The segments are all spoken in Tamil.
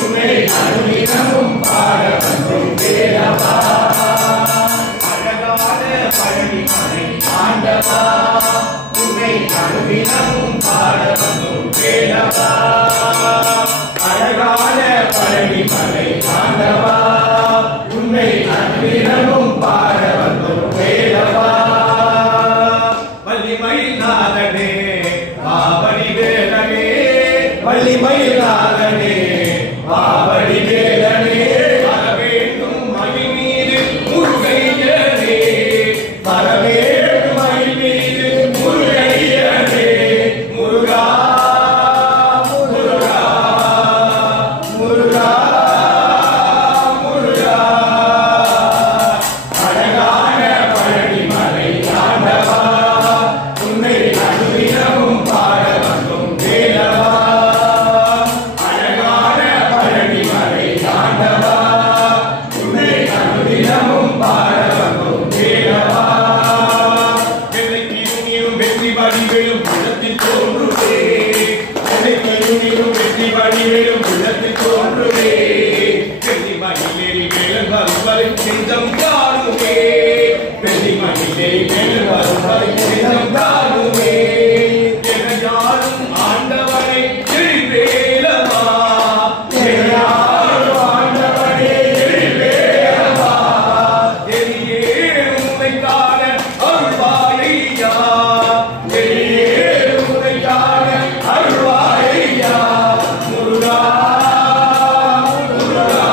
உன்னை அனுதினமும் பாட வந்தோம் வேலவா. அழகான பழனிமலை ஆண்டவா, உன்னை அனுதினமும் பாட வந்தோம் வேலவா. அழகான பழனிமலை ஆண்டவா, உன்னை அனுதினமும் பாட வந்தோம் வேலவா. வள்ளிமயில்நாதனே பாவடி வேலனே, வள்ளிமயில்நாதனே பாவடி வேலனே, வரவேண்டும் மயில் மீது முருகையனே, வரவேண்டும் மயில் மீது முருகையனே. முருகா முருகா முருகா முருகா. அழகான பழனிமலை ஆண்டவா, உன்னை அனுதினமும் பாட வந்தோம் வேலவா. அழகான பழனிமலை ஆண்டவா, உன்னை அனுதினமும் பாட வந்தோம் வேலவா. வெள்ளைக்கிருநீரும் வெற்றி வடிவேலும் உள்ளத்தில் தோன்றுவே, வெள்ளைக்கிருநீரும் வெற்றி வடிவேலும் உள்ளத்தில் தோன்றுவே. வெள்ளி மயிலேறி வேலன் வரும் வரை செஞ்சம் காணுமே, வெள்ளி மயிலேறி வேலன் வரும் வரை செஞ்சம் காணுமே. எனையாளும் ஆண்டவனை எழில்வேலவா, எனையாளும் ஆண்டவனை எழில்வேலவா. எளியேறும் உன்னை காண அருள்வாயையா, எளியேறும் உன்னை காண அருள்வாயையா. முருகா முருகா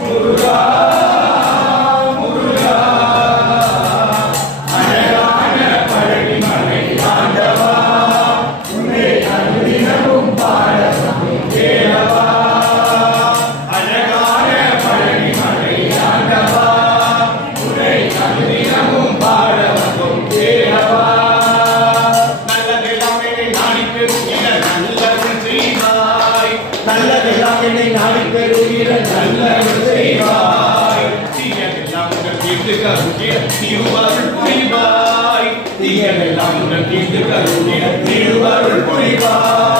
முருகா முருகா. அழகான பழனிமலை ஆண்டவா, உன்னை அனுதினமும் பாட வந்தோம் வேலவா. அழகான பழனிமலை ஆண்டவா, உன்னை அனுதினமும் பாட வந்தோம் வேலவா. நல்லதெல்லாம் என்னை நாடி பெறுகிற நல்லது செய்வாய், நல்லதெல்லாம் என்னை நாடி பெறுகிற நல்லது செய்வாய். தீயதெல்லாம் உங்கள் தீர்த்து கருகிற திருவருள் புரிவாய், தீயதெல்லாம் உங்கள் தீர்த்து கருகிற திருவருள் புரிவாய்.